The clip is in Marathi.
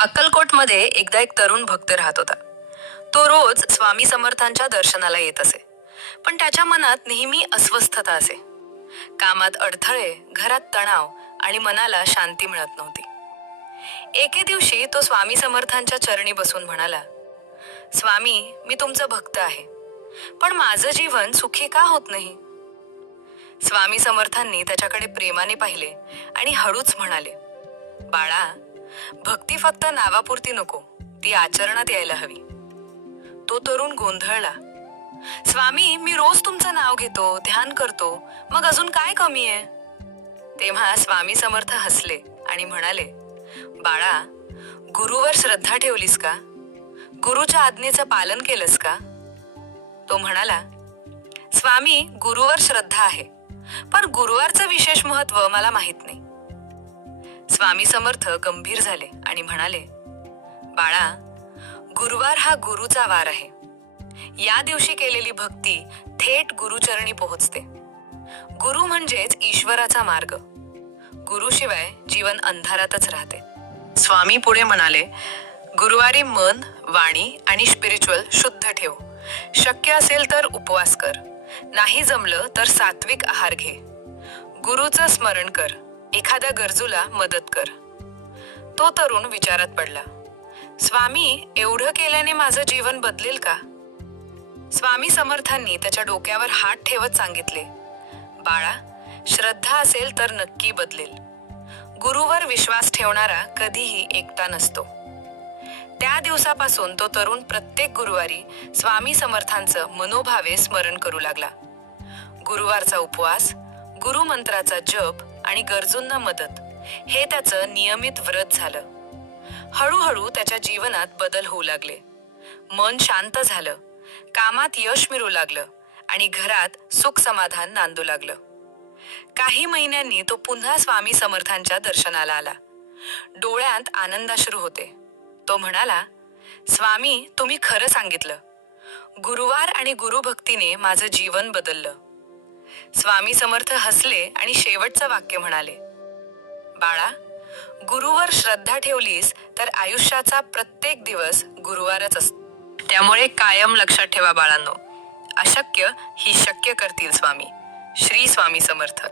अक्कलकोटमध्ये एकदा एक तरुण भक्त राहत होता. तो रोज स्वामी समर्थांच्या दर्शनाला येत असे, पण त्याच्या मनात नेहमी अस्वस्थता असे. कामात अडथळे, घरात तणाव आणि मनाला शांती मिळत नव्हती. एके दिवशी तो स्वामी समर्थांच्या चरणी बसून म्हणाला, स्वामी, मी तुमचा भक्त आहे, पण माझं जीवन सुखी का होत नाही? स्वामी समर्थांनी त्याच्याकडे प्रेमाने पाहिले आणि हळूच म्हणाले, बाळा, भक्ती फक्त नावापुरती नको, ती आचरणात यायला हवी. तो तरुण गोंधळला. स्वामी, मी रोज तुमचं नाव घेतो, ध्यान करतो, मग अजून काय कमी आहे? तेव्हा स्वामी समर्थ हसले आणि म्हणाले, बाळा, गुरुवर श्रद्धा ठेवलीस का? गुरुच्या आज्ञेचं पालन केलंस का? तो म्हणाला, स्वामी, गुरुवर श्रद्धा आहे, पण गुरुवारचं विशेष महत्व मला माहित नाही. स्वामी समर्थ गंभीर झाले आणि म्हणाले, बाळा, गुरुवार हा गुरुचा वार आहे. या दिवशी केलेली भक्ती थेट गुरुचरणी पोहोचते. गुरु म्हणजेच ईश्वराचा मार्ग. गुरुशिवाय जीवन अंधारातच राहते. स्वामी पुढे म्हणाले, गुरुवारी मन, वाणी आणि स्पिरिच्युअल शुद्ध ठेव. शक्य असेल तर उपवास कर, नाही जमलं तर सात्विक आहार घे. गुरुचं स्मरण कर, एखाद्या गरजूला मदत कर. तो तरुण विचारात पडला. स्वामी, एवढं केल्याने माझं जीवन बदलेल का? स्वामी समर्थांनी त्याच्या डोक्यावर हात ठेवत सांगितले, बाळा, श्रद्धा असेल तर नक्की बदलेल. गुरुवर विश्वास ठेवणारा कधीही एकटा नसतो. त्या दिवसापासून तो तरुण प्रत्येक गुरुवारी स्वामी समर्थांचं मनोभावे स्मरण करू लागला. गुरुवारचा उपवास, गुरुमंत्राचा जप आणि गरजूंना मदत हे त्याचं नियमित व्रत झालं. हळूहळू त्याच्या जीवनात बदल होऊ लागले. मन शांत झालं, कामात यश मिळू लागलं आणि घरात सुख समाधान नांदू लागलं. काही महिन्यांनी तो पुन्हा स्वामी समर्थांच्या दर्शनाला आला. डोळ्यात आनंदाश्रू होते. तो म्हणाला, स्वामी, तुम्ही खरं सांगितलं. गुरुवार आणि गुरुभक्तीने माझं जीवन बदललं. स्वामी समर्थ हसले आणि शेवटचं वाक्य म्हणाले, बाळा, गुरुवर श्रद्धा ठेवलीस तर आयुष्याचा प्रत्येक दिवस गुरुवारच असतो. त्यामुळे कायम लक्षात ठेवा बाळांनो, अशक्य ही शक्य करतील स्वामी. श्री स्वामी समर्थ.